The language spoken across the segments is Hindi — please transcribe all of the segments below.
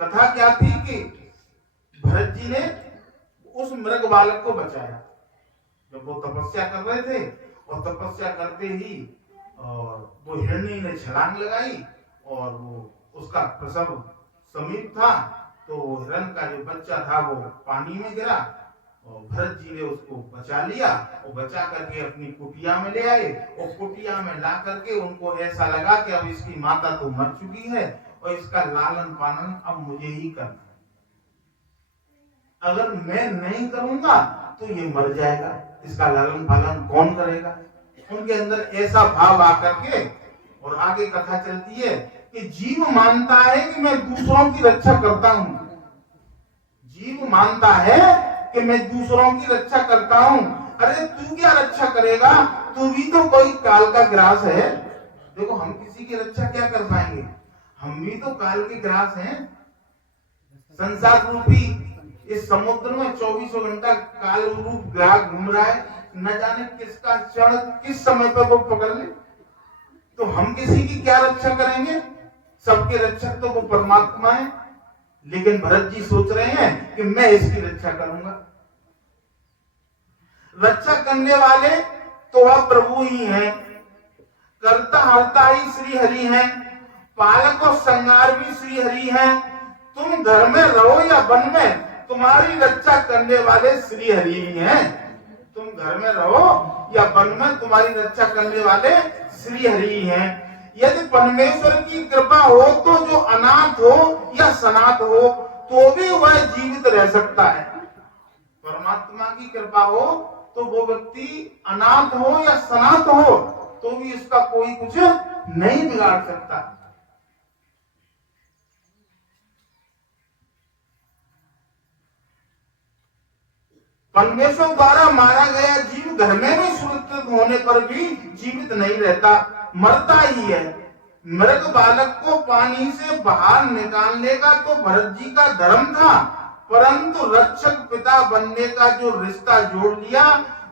कथा क्या थी कि भरत जी ने उस मृग बालक को बचाया जब वो तपस्या कर रहे थे, और तपस्या करते ही और वो हिरणी ने छलांग लगाई और वो उसका प्रसव समीप था, तो हिरण का जो बच्चा था वो पानी में गिरा और भरत जी ने उसको बचा लिया और बचा करके अपनी कुटिया में ले आए, और कुटिया में ला करके उनको ऐसा लगा कि अब इसकी माता तो मर चुकी है और इसका लालन पालन अब मुझे ही करना है, अगर मैं नहीं करूंगा तो ये मर जाएगा, इसका लालन पालन कौन करेगा। उनके अंदर ऐसा भाव आकर के, और आगे कथा चलती है कि जीव मानता है कि मैं दूसरों की रक्षा करता हूं, जीव मानता है कि मैं दूसरों की रक्षा करता हूं। अरे तू क्या रक्षा करेगा, तू भी तो कोई काल का ग्रास है। देखो हम किसी की रक्षा क्या कर पाएंगे, हम भी तो काल के ग्रास हैं। संसार रूपी इस समुद्र में 24 घंटा काल रूप ग्रास घूम रहा है, न जाने किसका क्षण किस समय पर वो पकड़ ले। तो हम किसी की क्या रक्षा करेंगे, सबके रक्षक तो वो परमात्मा है। लेकिन भरत जी सोच रहे हैं कि मैं इसकी रक्षा करूंगा। रक्षा करने वाले तो वह प्रभु ही हैं, करता हरता ही श्री हरि हैं, पालक और संहार भी श्री हरि हैं। तुम घर में रहो या वन में, तुम्हारी रक्षा करने वाले श्री हरि ही हैं। तुम घर में रहो या वन में, तुम्हारी रक्षा करने वाले श्री हरि हैं। यदि परमेश्वर की कृपा हो तो जो अनाथ हो या सनाथ हो तो भी वह जीवित रह सकता है। परमात्मा की कृपा हो तो वो व्यक्ति अनाथ हो या सनाथ हो तो भी इसका कोई कुछ नहीं बिगाड़ सकता। परमेश्वर द्वारा मारा गया जीव घर में भी सुरक्षित होने पर भी जीवित नहीं रहता, मरता ही है। मृग बालक को पानी से बाहर निकालने का तो भरत जी का धर्म था, परंतु रक्षक पिता बनने का जो रिश्ता जोड़ लिया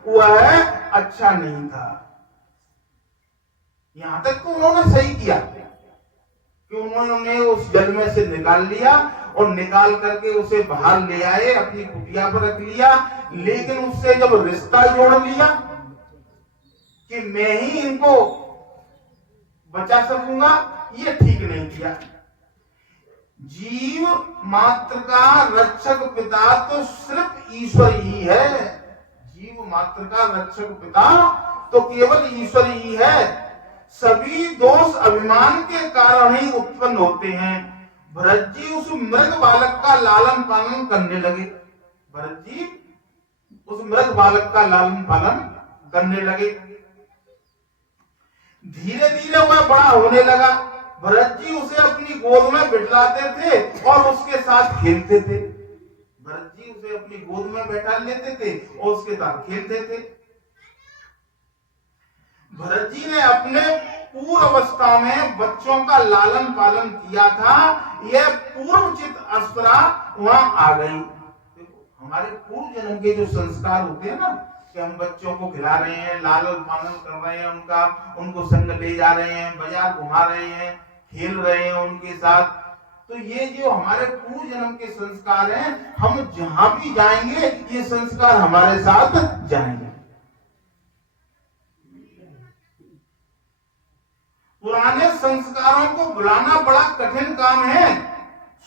वह अच्छा नहीं था। यहां तक तो उन्होंने सही किया कि उन्होंने उस जल में से निकाल लिया और निकाल करके उसे बाहर ले आए, अपनी कुटिया पर रख लिया। लेकिन उससे जब रिश्ता जोड़ लिया कि मैं ही इनको बचा सकूंगा, ये ठीक नहीं किया। जीव मात्र का रक्षक पिता तो सिर्फ ईश्वर ही है। जीव मात्र का रक्षक पिता तो केवल ईश्वर ही है। सभी दोष अभिमान के कारण ही उत्पन्न होते हैं। भरत जी उस मृग बालक का लालन पालन करने लगे। भरत जी उस मृग बालक का लालन पालन करने लगे। धीरे धीरे वह बड़ा होने लगा। भरत जी उसे अपनी गोद में बिठलाते थे और उसके साथ खेलते थे। भरत जी उसे अपनी गोद में बैठा लेते थे और उसके साथ खेलते थे। भरत जी ने अपने पूर्व अवस्था में बच्चों का लालन पालन किया था। यह पूर्वचित अवस्था वहां आ गई। हमारे पूर्व जन्म के जो संस्कार होते हैं ना, कि हम बच्चों को खिला रहे हैं, लालन पालन कर रहे हैं, उनको संग ले जा रहे हैं, बाजार घुमा रहे हैं, खेल रहे हैं उनके साथ, तो ये जो हमारे पूर्व जन्म के संस्कार हैं, हम जहां भी जाएंगे ये संस्कार हमारे साथ जाएंगे। पुराने संस्कारों को भुलाना बड़ा कठिन काम है।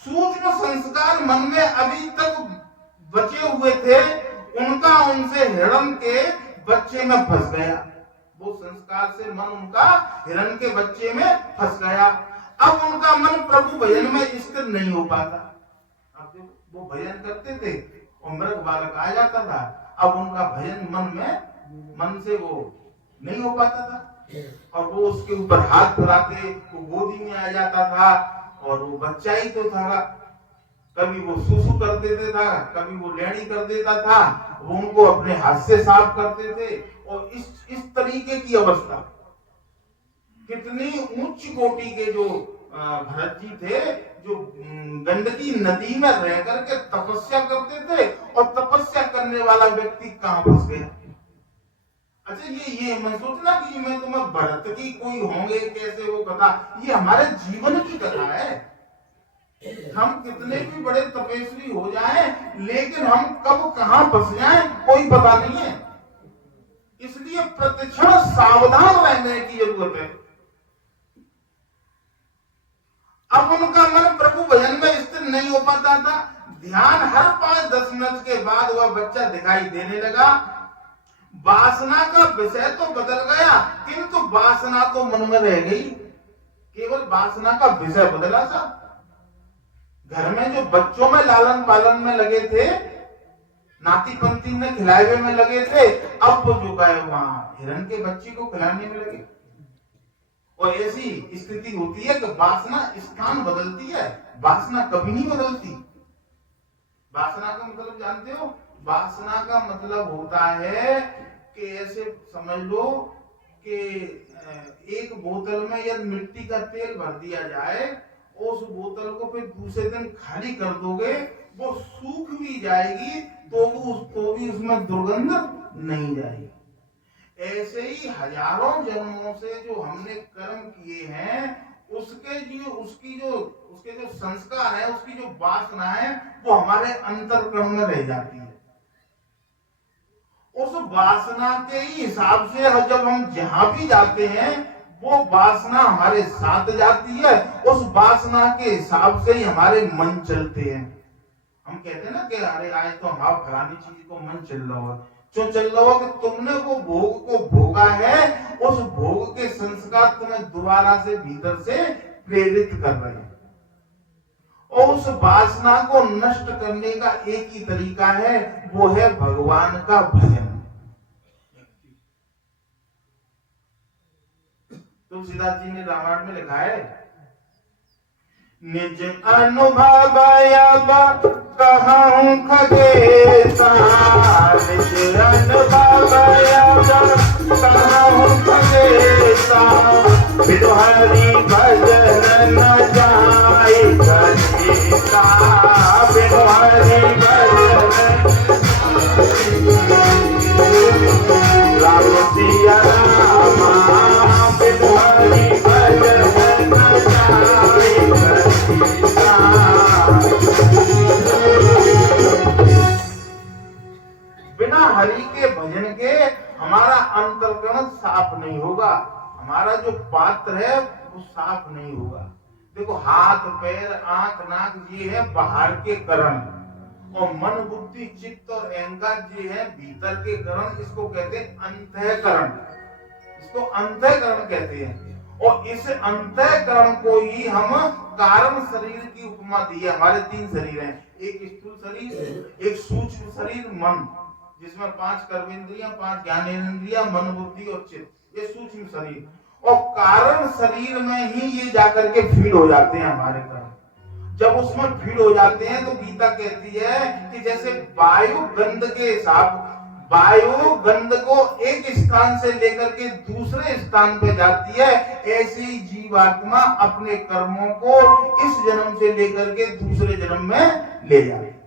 सूक्ष्म संस्कार मन में अभी तक बचे हुए थे, उनका उनसे हिरण के बच्चे में फंस गया। वो संस्कार से मन उनका हिरण के बच्चे में फंस गया। अब उनका मन प्रभु भजन में स्थिर नहीं हो पाता। अब वो भजन करते थे और मृग बालक आ जाता था, अब उनका भजन मन से वो नहीं हो पाता था, और वो उसके ऊपर हाथ फैलाते, वो गोदी में आ जाता था, और वो बच्चा ही तो था। कभी वो सुसु कर देता था, कभी वो लेड़ी कर देता था, वो उनको अपने हाथ से साफ करते थे। और इस तरीके की अवस्था, कितनी उच्च कोटि के जो भरत जी थे, जो गंडकी नदी में रह करके तपस्या करते थे, और तपस्या करने वाला व्यक्ति कहां फंस गया। अच्छा, ये मैं सोचना कि मैं तुम्हें भरत की कोई होंगे कैसे वो कथा, ये हमारे जीवन की कथा है। हम कितने भी बड़े तपस्वी हो जाएं, लेकिन हम कब कहां फंस जाएं कोई पता नहीं है। इसलिए प्रतिक्षण सावधान रहने की जरूरत है। अब उनका मन प्रभु भजन में स्थिर नहीं हो पाता था। ध्यान हर 5-10 मिनट के बाद वह बच्चा दिखाई देने लगा। वासना का विषय तो बदल गया, किंतु वासना तो मन में रह गई। केवल वासना का विषय बदला सा। घर में जो बच्चों में लालन पालन में लगे थे, नाती पंती में खिलावे में लगे थे, अब तो जो गए वहां हिरण के बच्चे को खिलाने में लगे। और ऐसी स्थिति होती है कि वासना स्थान बदलती है, वासना कभी नहीं बदलती। वासना का मतलब जानते हो? वासना का मतलब होता है कि ऐसे समझ लो कि एक बोतल में यदि मिट्टी का तेल भर दिया जाए, उस बोतल को फिर दूसरे दिन खाली कर दोगे, वो सूख भी जाएगी तो भी उसमें दुर्गंध नहीं जाएगी। ऐसे ही हजारों जन्मों से जो हमने कर्म किए हैं, उसके जो संस्कार है, उसकी जो वासना है, वो हमारे अंतर्करण में रह जाती है। उस वासना के ही हिसाब से जब हम जहां भी जाते हैं, वो वासना हमारे साथ जाती है। उस वासना के हिसाब से ही हमारे मन चलते हैं। हम कहते हैं ना कि अरे आज तो हम फलानी चीज को मन चल रहा हो, जो चल रहा हो कि तुमने वो भोग को भोगा है, उस भोग के संस्कार तुम्हें दोबारा से भीतर से प्रेरित कर रहे हैं। और उस वासना को नष्ट करने का एक ही तरीका है, वो है भगवान का भजन। तुलसीदास जी ने रामायण में लिखा है, निज अनुभव कहूं खगेसा, निज अनुभव कहूं खगेसा, बिनु हरि भजन न जाय कलेसा, बिनु हरि भजन राम सिया रामा, बिनु हरि भजन न जाय कलेसा। बिना हरि के भजन के हमारा अंतर्करण साफ नहीं होगा, हमारा जो पात्र है वो साफ नहीं होगा। देखो, हाथ पैर आंख नाक ये है बाहर के करण, और मन बुद्धि चित्त और अहंकार ये है भीतर के करण। इसको कहते हैं अंतःकरण, इसको अंतःकरण कहते हैं। और इस अंतःकरण को ही हम कारण शरीर की उपमा दी है। हमारे 3 शरीर हैं, एक स्थूल शरीर, एक सूक्ष्म शरीर, मन, जिसमें 5 कर्मेंद्रियां, 5 ज्ञानेंद्रियां, मन बुद्धि और चित्त, ये सूक्ष्म शरीर। और कारण शरीर में ही ये जाकर के फीड हो जाते हैं हमारे कर्म। जब उसमें फीड हो जाते हैं तो गीता कहती है कि जैसे वायु गंध के हिसाब, वायु गंध को एक स्थान से लेकर के दूसरे स्थान पे जाती है, ऐसे ही जीवात्मा अपने कर्मों को इस जन्म से लेकर के दूसरे जन्म में ले जाती है।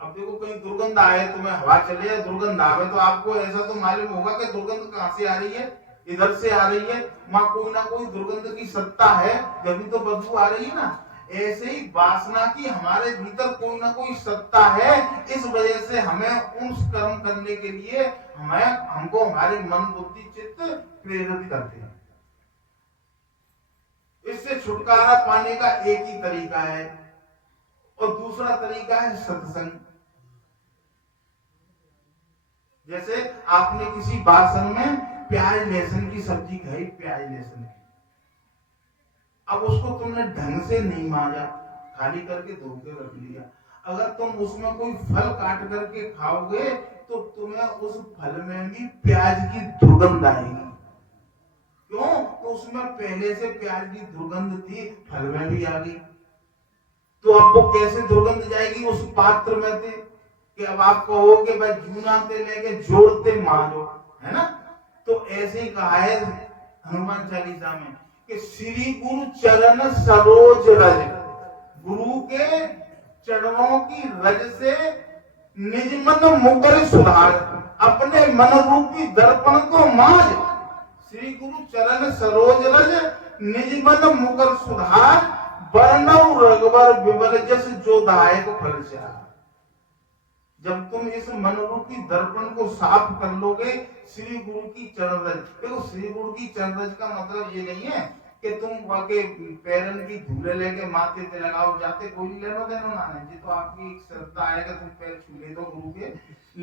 अब देखो, कहीं दुर्गंध आए, तुम्हें हवा चले या दुर्गंध आवे, तो आपको ऐसा तो मालूम होगा कि दुर्गंध कहां से आ रही है, इधर से आ रही है। वहां कोई ना कोई दुर्गंध की सत्ता है, जब तो बदबू आ रही है ना। ऐसे ही वासना की हमारे भीतर कोई ना कोई सत्ता है, इस वजह से हमें उस कर्म करने के लिए हमको हमारे मन बुद्धि चित्त प्रेरित करते हैं। इससे छुटकारा पाने का एक ही तरीका है, और दूसरा तरीका है सत्संग। जैसे आपने किसी बासन में प्याज लहसुन की सब्जी खाई, प्याज लहसुन की, अब उसको तुमने ढंग से नहीं मांजा, खाली करके धो के रख लिया। अगर तुम उसमें कोई फल काट करके खाओगे तो तुम्हें उस फल में भी प्याज की दुर्गंध आएगी। क्यों? तो उसमें पहले से प्याज की दुर्गंध थी, फल में भी आ गई। तो अब वो कैसे दुर्गंध जाएगी उस पात्र में थे कि अब आप कहोगे भाई जूनाते लेके जोड़ते मारो, है ना। तो ऐसे ही कहा है हनुमान चालीसा में कि श्री गुरु चरण सरोज रज, गुरु के चरणों की रज से निज मन मुकर सुधार, अपने मन रूपी दर्पण को मांझ। श्री गुरु चरण सरोज रज निज मन मुकर सुधार, वर्णव रघुवर विमल जस जो दायक फल चाह। जब तुम इस मन रूपी दर्पण को साफ कर लोगे, श्री गुरु की चरण रज। देखो श्री गुरु की चरण रज का मतलब ये नहीं है कि तुम वाके पैरन की धूले लेके माथे पे लगाओ, जाते कोई लेनो देनो ना है जी, तो आपकी एक श्रद्धा है कि तुम पैर छू ले दो गुरु के।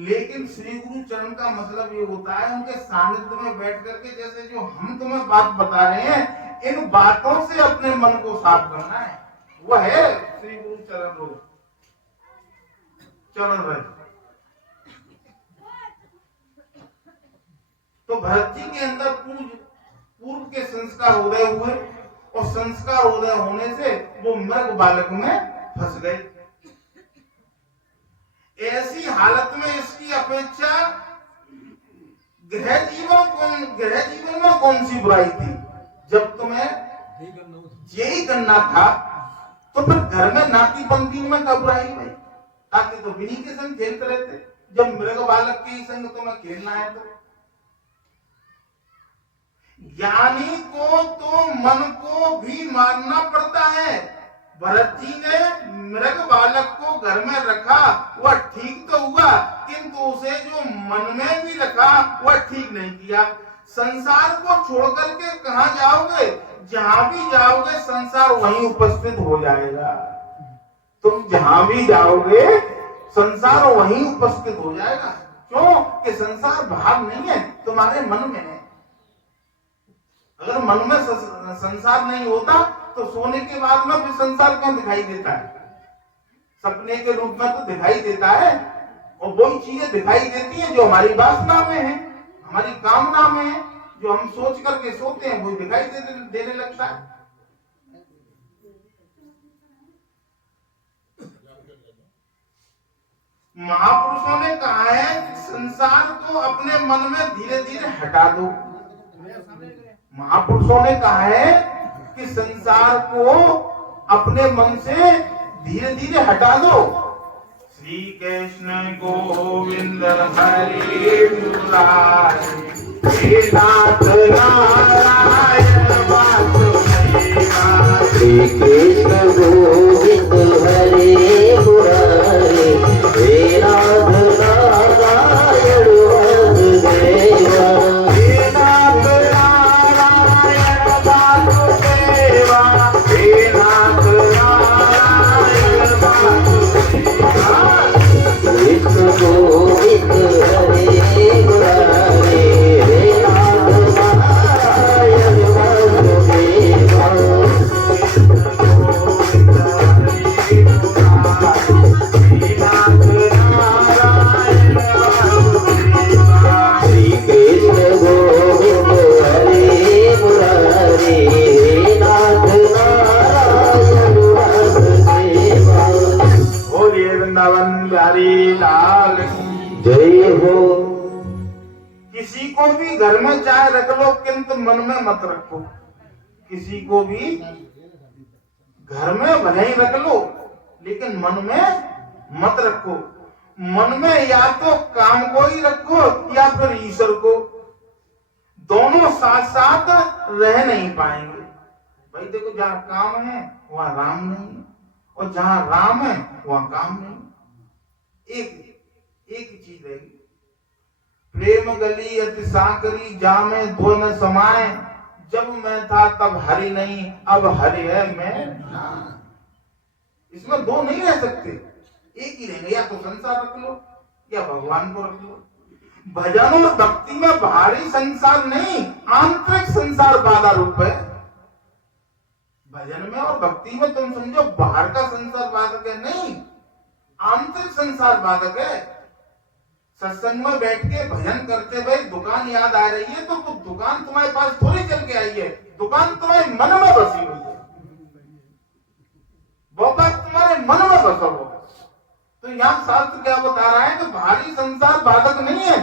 लेकिन श्री गुरु चरण का मतलब ये होता है उनके सानिध्य में बैठ करके, जैसे जो हम तुम्हें बात बता रहे हैं, इन बातों से अपने मन को साफ करना है। वह है श्री गुरु चरण रज। तो भरत जी के अंदर पूर्व के संस्कार उदय हुए, और संस्कार उदय होने से वो मृग बालक में फंस गए। ऐसी हालत में इसकी अपेक्षा गृह जीवन में कौन सी बुराई थी? जब तुम्हें यही करना था तो फिर घर में नाती पंक्ति में क्या बुराई भाई? ताकि तो बिन्हीं के संग खेलते रहते, जब मृग बालक के संग तुम्हें खेलना है। तो ज्ञानी को तो मन को भी मारना पड़ता है। भरत जी ने मृग बालक को घर में रखा, वह ठीक तो हुआ, किंतु उसे जो मन में भी रखा वह ठीक नहीं किया। संसार को छोड़ करके कहां जाओगे? जहां भी जाओगे संसार वहीं उपस्थित हो जाएगा। तुम जहां भी जाओगे संसार वहीं उपस्थित हो जाएगा। क्यों? कि संसार बाहर नहीं है, तुम्हारे मन में है। अगर मन में संसार नहीं होता तो सोने के बाद में फिर संसार क्यों दिखाई देता है? सपने के रूप में तो दिखाई देता है, और वही चीजें दिखाई देती हैं जो हमारी वासना में है, हमारी कामना में है, जो हम सोच करके सोते हैं वो दिखाई देने लगता है। महापुरुषों ने कहा है संसार को अपने मन में धीरे धीरे हटा दो। महापुरुषों ने कहा है कि संसार को अपने मन से धीरे धीरे हटा दो। श्री कृष्ण गोविंद हरि मुरारी, हे नाथ नारायण वासुदेवा। श्री कृष्ण गोविंद हरि मुरारी, हे नाथ नारायण वासुदेवा। हे नाथ नारायण वासुदेवा, हे नाथ नारायण वासुदेवा। कृष्ण गोविंद हरि मुरारी, हे नाथ नारायण वासुदेवा। जय हो। किसी को भी घर में चाय रख लो किंतु मन में मत रखो। किसी को भी घर में भले ही रख लो लेकिन मन में मत रखो। मन में या तो काम को ही रखो या फिर ईश्वर को। दोनों साथ साथ रह नहीं पाएंगे भाई। देखो जहां काम है वहां राम नहीं है, और जहां राम है वहां काम नहीं। एक ही चीज रहेगी। प्रेम गली अति साकरी, जामे धो न समाए। जब मैं था तब हरि नहीं, अब हरि है मैं ना। इसमें दो नहीं रह सकते, एक ही रहेंगे। या तो संसार रख लो या भगवान को रख लो। भजन और भक्ति में बाहरी संसार नहीं, आंतरिक संसार बाधा रूप है। भजन में और भक्ति में तुम समझो बाहर का संसार बाधक है, नहीं, आंतरिक संसार बाधक है। सत्संग में बैठ के भजन करते हुए दुकान याद आ रही है तो दुकान तुम्हारे पास थोड़ी चल के आई है, दुकान तुम्हारे मन में बसी हुई है। वो बात तुम्हारे मन में बसा हुआ। तो यहाँ शास्त्र क्या बता रहा है कि बाहरी संसार बाधक नहीं है,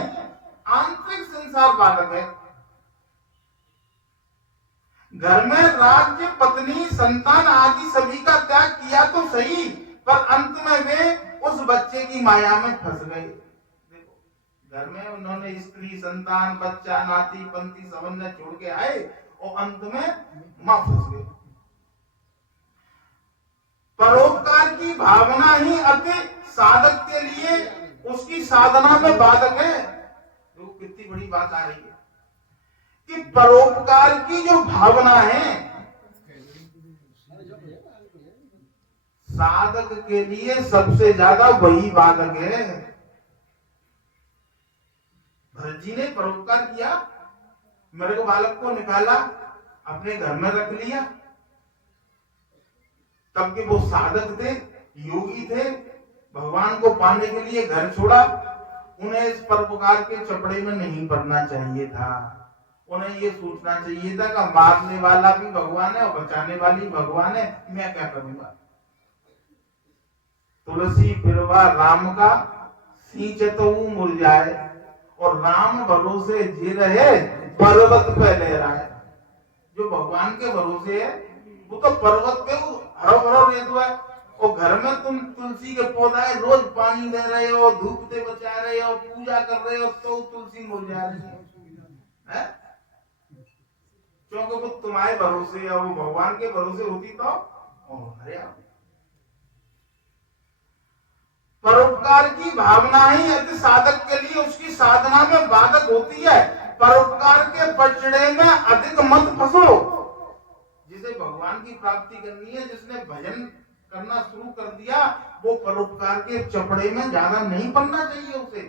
आंतरिक संसार बाधक है। घर में राज्य, पत्नी, संतान आदि सभी का त्याग किया तो सही, पर अंत में वे उस बच्चे की माया में फंस गए। घर में उन्होंने स्त्री, संतान, बच्चा, नाती पंती सबंध छोड़ के आए और अंत में मां फंस गए। परोपकार की भावना ही अति साधक के लिए उसकी साधना में बाधक है। तो कितनी बड़ी बात आ रही है कि परोपकार की जो भावना है साधक के लिए सबसे ज्यादा वही बाधक है। भरत जी ने परोपकार किया, मेरे को बालक को निकाला, अपने घर में रख लिया, तब के वो साधक थे, योगी थे, भगवान को पाने के लिए घर छोड़ा। उन्हें इस परोपकार के चपड़े में नहीं पड़ना चाहिए था। उन्हें ये सोचना चाहिए था कि मारने वाला भी भगवान है और बचाने वाली भगवान है, मैं क्या करूंगा। तुलसी फिरवा राम का सींचतऊ मुरझाए, और राम भरोसे जी रहे पर्वत पे लहराए। जो भगवान के भरोसे है वो तो पर्वत पे हरो भरो रेत हुआ है, और घर में तुम तुलसी के पौधा है, रोज पानी दे रहे हो, धूप से बचा रहे हो, पूजा कर रहे हो, तो तुलसी मुरझा रही है। क्योंकि वो तुम्हारे भरोसे या वो भगवान के भरोसे होती तो अरे परोपकार की भावना ही अति साधक के लिए उसकी साधना में बाधक होती है। परोपकार के पचड़े में अधिक मत फंसो। जिसे भगवान की प्राप्ति करनी है, जिसने भजन करना शुरू कर दिया, वो परोपकार के चपड़े में ज्यादा नहीं पड़ना चाहिए उसे।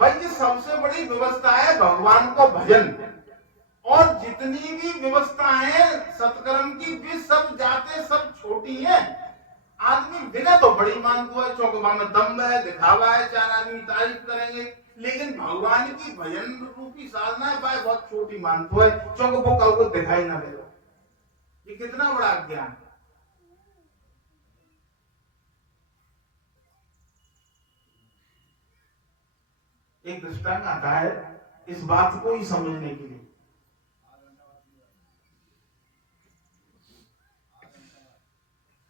भाई ये सबसे बड़ी व्यवस्था है भगवान को भजन, और जितनी भी व्यवस्था है सत्कर्म की भी सब जाते सब छोटी हैं। आदमी बिना तो बड़ी मानता है, चौकबा में दम है, दिखावा है, चार आदमी तारीफ करेंगे, लेकिन भगवान की भजन रूपी साधना है भाई बहुत छोटी मानता है, चौको वो कहो को दिखाई ना देगा। ये कितना बड़ा ज्ञान है। एक दृष्टांत आता है इस बात को ही समझने के लिए।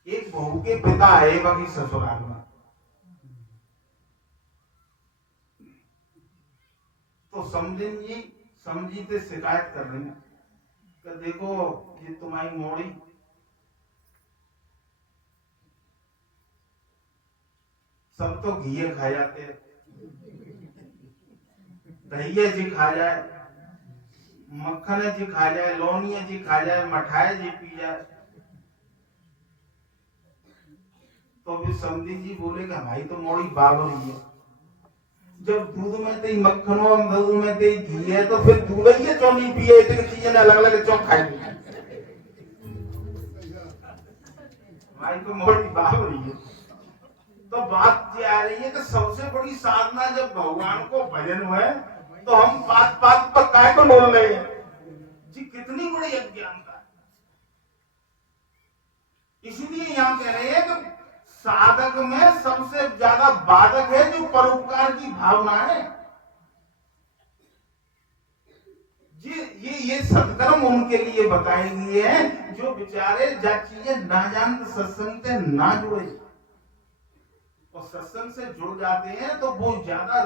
एक बहू के पिता है बाकी ससुराल में, तो समझी से शिकायत कर रहे हैं कि देखो ये तुम्हारी मोड़ी सब तो घी खा जाते हैं, दही जी खा जाए, मक्खन जी खा जाए, लौनिया जी खा जाए, मठाई जी पी जाए। तो फिर समझी जी बोलेगा भाई तो मोड़ी बाबरी है, जब दूध में ते मक्खन हो, दूध में ते घी है, तो फिर दूध ही है, चौनी पिए, इतनी चीजें अलग अलग चौ खाएंगे, भाई तो मोड़ी बाबरी है। तो बात ये आ रही है कि सबसे बड़ी साधना जब भगवान को भजन हुए, तो हम बात बात पर काय को बोल रहे हैं जी, कितनी बड़ी अज्ञानता। इसलिए यहाँ कह रहे हैं कि साधक में सबसे ज्यादा बाधक है जो परोपकार की भावना है। ये सत्कर्म उनके लिए बताए गए हैं जो बेचारे जा चीजें ना जानते, सत्संग से ना जुड़े, और सत्संग से जुड़ जाते हैं तो वो ज्यादा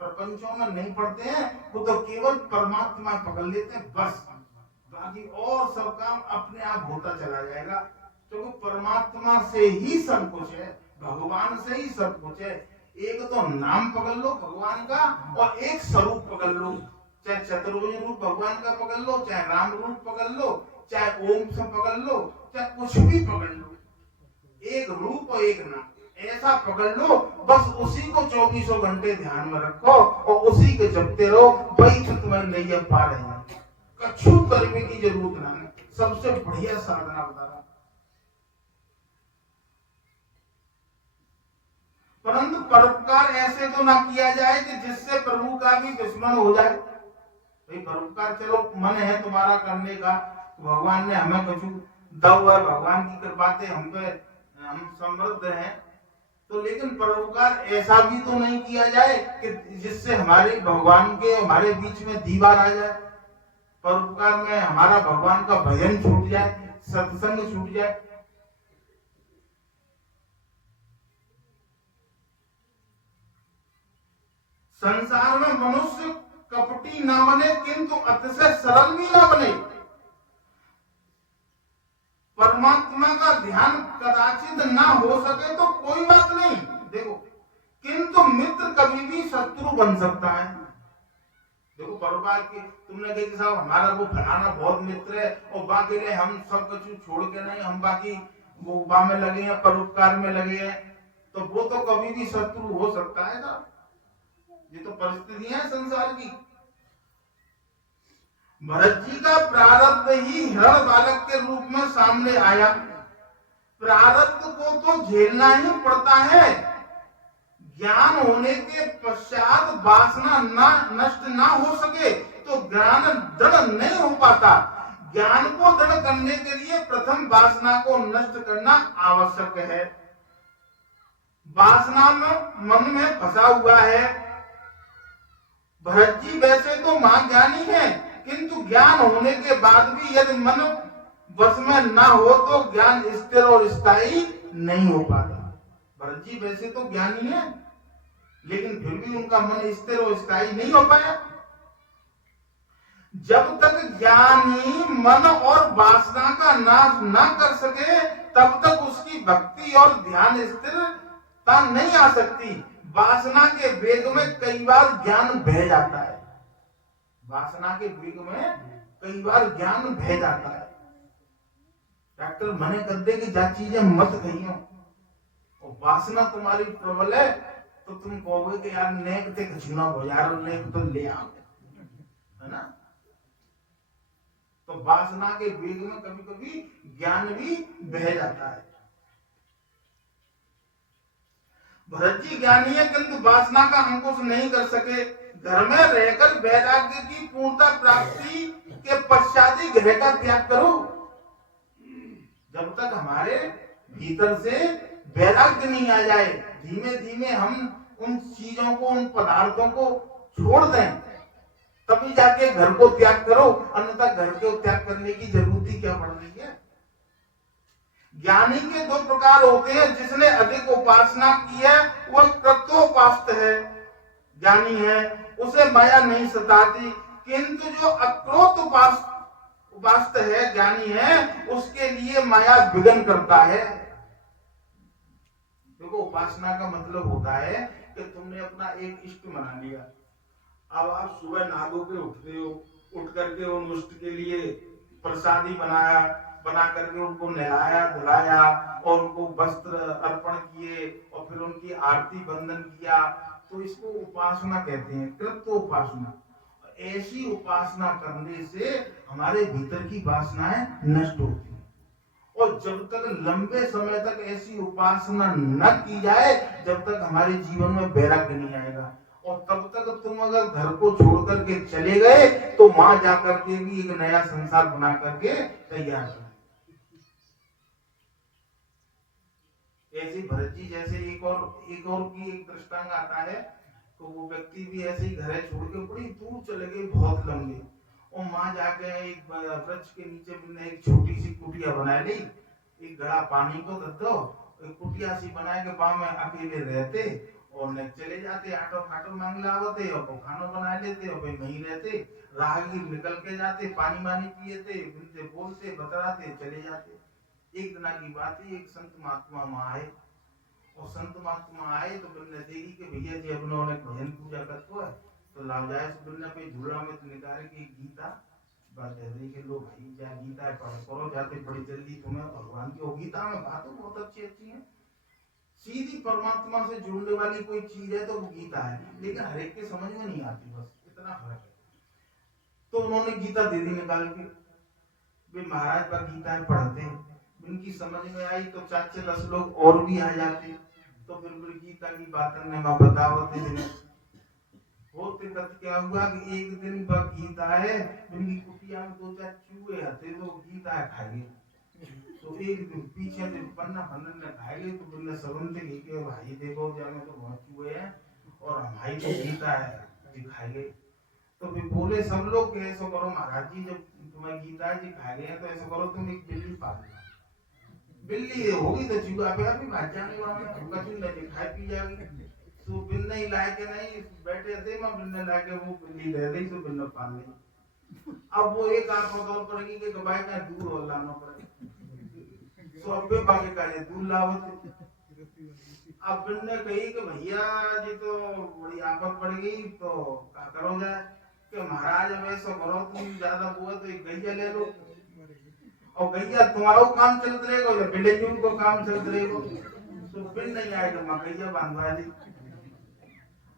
प्रपंचों में नहीं पड़ते हैं, वो तो केवल परमात्मा पकड़ लेते हैं बस, बाकी और सब काम अपने आप होता चला जाएगा। क्योंकि परमात्मा से ही सब कुछ है, भगवान से ही सब कुछ है। एक तो नाम पकड़ लो भगवान का, और एक स्वरूप पकड़ लो, चाहे चतुर्भुज रूप भगवान का पकड़ लो, चाहे राम रूप पकड़ लो, चाहे ओम से पकड़ लो, चाहे कुछ भी पकड़ लो, एक रूप और एक नाम ऐसा पकड़ लो, बस उसी को 24 घंटे ध्यान में रखो और उसी के जपते रहो, वही तो तुम्हें नैया पार है। कछु करने की जरूरत ना है, सबसे बढ़िया साधना बता रहा। परंतु परोपकार ऐसे तो ना किया जाए कि जिससे प्रभु का भी दुश्मन हो जाए। भाई परोपकार चलो मन है तुम्हारा करने का, भगवान ने हमें कुछ दवा है, भगवान की कृपा से हम पे हम समृद्ध हैं, तो लेकिन परोपकार ऐसा भी तो नहीं किया जाए कि जिससे हमारे भगवान के हमारे बीच में दीवार आ जाए। परोपकार में हमारा भगवान का भजन छूट जाए, सत्संग छूट जाए। संसार में मनुष्य कपटी ना बने, किंतु अतिशय सरल भी ना बने। परमात्मा का ध्यान कदाचित ना हो सके तो कोई बात नहीं, देखो, किंतु मित्र कभी भी शत्रु बन सकता है। देखो परोपकार की तुमने कही साहब हमारा वो फलाना बहुत मित्र है और बाकी ले हम सब कुछ छोड़ के नहीं, हम बाकी वो बा में लगे हैं, परोपकार में लगे हैं, तो वो तो कभी भी शत्रु हो सकता है ना। ये तो परिस्थितियां हैं संसार की। भरत जी का प्रारब्ध ही हिरण बालक के रूप में सामने आया। प्रारब्ध को तो झेलना ही पड़ता है। ज्ञान होने के पश्चात वासना ना नष्ट ना हो सके तो ज्ञान दृढ़ नहीं हो पाता। ज्ञान को दृढ़ करने के लिए प्रथम वासना को नष्ट करना आवश्यक है। वासना में मन में फंसा हुआ है। भरत जी वैसे तो महाज्ञानी है, किंतु ज्ञान होने के बाद भी यदि मन वश में ना हो तो ज्ञान स्थिर और स्थायी नहीं हो पाता। भरत जी वैसे तो ज्ञानी है, लेकिन फिर भी उनका मन स्थिर और स्थायी नहीं हो पाया। जब तक ज्ञानी मन और वासना का नाश न कर सके तब तक उसकी भक्ति और ध्यान स्थिरता नहीं आ सकती। वासना के वेग में कई बार ज्ञान बह जाता है। वासना के वेग में कई बार ज्ञान बह जाता है। डॉक्टर मने कर दे कि जा चीजें मत खाइयो और वासना तुम्हारी प्रबल है तो तुम कहोगे कि यार नेक ते खचुना हो यार, नेक तो ले आओ, है ना। तो वासना के वेग में कभी कभी ज्ञान भी बह जाता है। भरत जी ज्ञानी है किंतु वासना का अंकुश नहीं कर सके। घर में रहकर वैराग्य की पूर्णता प्राप्ति के पश्चात ही ग्रह का त्याग करो। जब तक हमारे भीतर से वैराग्य नहीं आ जाए, धीमे धीमे हम उन चीजों को, उन पदार्थों को छोड़ दें, तभी जाके घर को त्याग करो, अन्यथा घर को त्याग करने की जरूरत ही क्या पड़ रही है। ज्ञानी के दो प्रकार होते हैं। जिसने अधिक उपासना की है वह कृतोपास्त है, ज्ञानी है, उसे माया नहीं सताती। किंतु जो अक्रोत उपास्त है, ज्ञानी है, उसके लिए माया विघ्न करता है। देखो उपासना का मतलब होता है कि तुमने अपना एक इष्ट बना लिया। अब आप सुबह नहा धो के उठते हो, उठ करके उन इष्ट के लिए प्रसादी बनाया, बना करके उनको नहलाया धुलाया और उनको वस्त्र अर्पण किए और फिर उनकी आरती बंदन किया, तो इसको उपासना कहते हैं, कृत्य उपासना। ऐसी उपासना करने से हमारे भीतर की वासनाएं नष्ट होती हैं। और जब तक लंबे समय तक ऐसी उपासना न की जाए, जब तक हमारे जीवन में वैराग्य नहीं आएगा। और तब तक तुम अगर घर को छोड़ करके चले गए तो वहां जाकर के भी एक नया संसार बना करके तैयार कर। ऐसे भरत जी जैसे एक और की एक दृष्टांत आता है। तो वो व्यक्ति भी ऐसे ही घर छोड़ के बड़ी दूर चले गए, बहुत लंबे, और वहां जाके एक वृक्ष के नीचे मैंने एक छोटी सी कुटिया बना ली, एक घड़ा पानी को रख दो, एक कुटिया सी बना के वहां में अकेले रहते और न चले जाते, आटो फाटो मांग लावते और खाना बना लेते और भाई वहीं रहते। राहगीर निकल के जाते, पानी वानी पिए, उनसे बोलते बतराते चले जाते। एक दिन की बात है, एक संत महात्मा वहां आए और संत महात्मा आए तो बोलने देखी कि भैया जी अपने भजन पूजा करते है तो लाजाए बोलने पे झूला में तो निकाले की गीता बात है देखे लो भाई क्या गीता है पढ़ करो जाते बड़ी जल्दी तुम्हें भगवान की। गीता में बातें बहुत अच्छी अच्छी हैं, सीधी परमात्मा से जुड़ने वाली कोई चीज है तो वो गीता है, लेकिन हर एक के समझ में नहीं आती, बस इतना फर्क है। तो उन्होंने गीता दे दी निकाल के, वे महाराज का गीता है पढ़ते हैं, उनकी समझ में आई तो 4-10 लोग और भी आ जाते, तो फिर गीता की बातें मैं बतावते दिन होते तक क्या हुआ कि एक दिन पर गीता है उनकी कुटिया में 2-4 चूहे आते तो गीता है खाएंगे, तो एक दिन पीछे से पन्ना ने खाएंगे तो बोले सबन से के भाई देखो जाने तो बहुत चूहे हैं और हमारी तो गीता है जी खाएंगे। तो फिर बोले सब लोग कि ऐसा करो महाराज जी जब तुम्हें गीता जी खाएंगे तो ऐसा करो तुम एक बिल्ली पाल लो, बिल्ली होगी तो चूहा पे भी भाग जाने वाला कचू लगे खाए पी जाएगी। तो बिल्ली ही लाए के नहीं बैठे थे, मैं बिल्ली ला के वो बिल्ली ले रही तो बिल्ली पाल ली। अब वो एक आंख में दौड़ पड़ेगी कि गवाए का दूर हो लाना पड़ेगा, सो अब्बे बाके काले दूध लावत। अब बिन ने कही कि भैया जी तो बड़ी आफत पड़ गई, तो क्या करो जाए कि महाराज अब ऐसा करो, तुम ज्यादा बुआ तो एक गैया ले लो, और गैया तुम्हारा काम चलत रहेगा या बिल्ली को काम चलत रहेगा। तो बिन नहीं आएगा, माँ गैया बांधवा दी।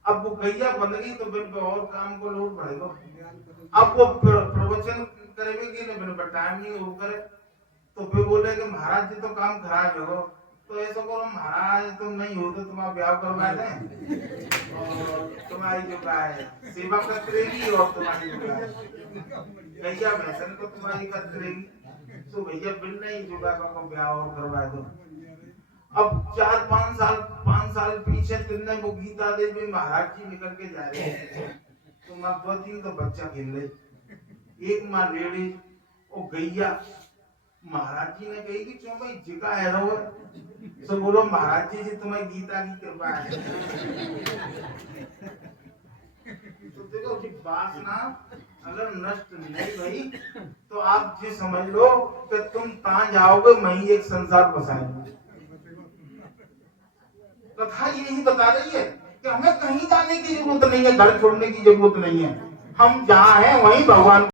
अब वो गैया बंध गई तो बिन पे और काम को लोड पड़ेगा। अब वो प्रवचन करेंगे कि बिन पर टाइम नहीं हो करे, तो फिर बोले कि महाराज जी तो काम खराब है, तो ऐसा करो महाराज तुम नहीं हो तो तुम्हारा ब्याह करवा दें, और तुम्हारी जो है सेवा करती रहेगी, और तुम्हारी जो है गैया भैंसन को तुम्हारी करती रहेगी। तो भैया बिन नहीं जो को ब्याह और करवा दो। अब 5 साल पीछे तिन्ने वो गीता देवी महाराज जी निकल के जा रहे हैं, तो माँ 2-3 तो बच्चा खेल रहे, एक माँ लेडीज और गैया। महाराज जी ने कही कि क्यों भाई जिका है रो, तो बोलो महाराज जी तुम्हें गीता की कृपा है। तो देखो जी वासना अगर नष्ट नहीं भई तो आप जी समझ लो कि तुम कहाँ जाओगे, वहीं एक संसार बसाएंगे। कथा यही बता रही है कि हमें कहीं जाने की जरूरत नहीं है, घर छोड़ने की जरूरत नहीं है, हम जहाँ हैं वहीं भगवान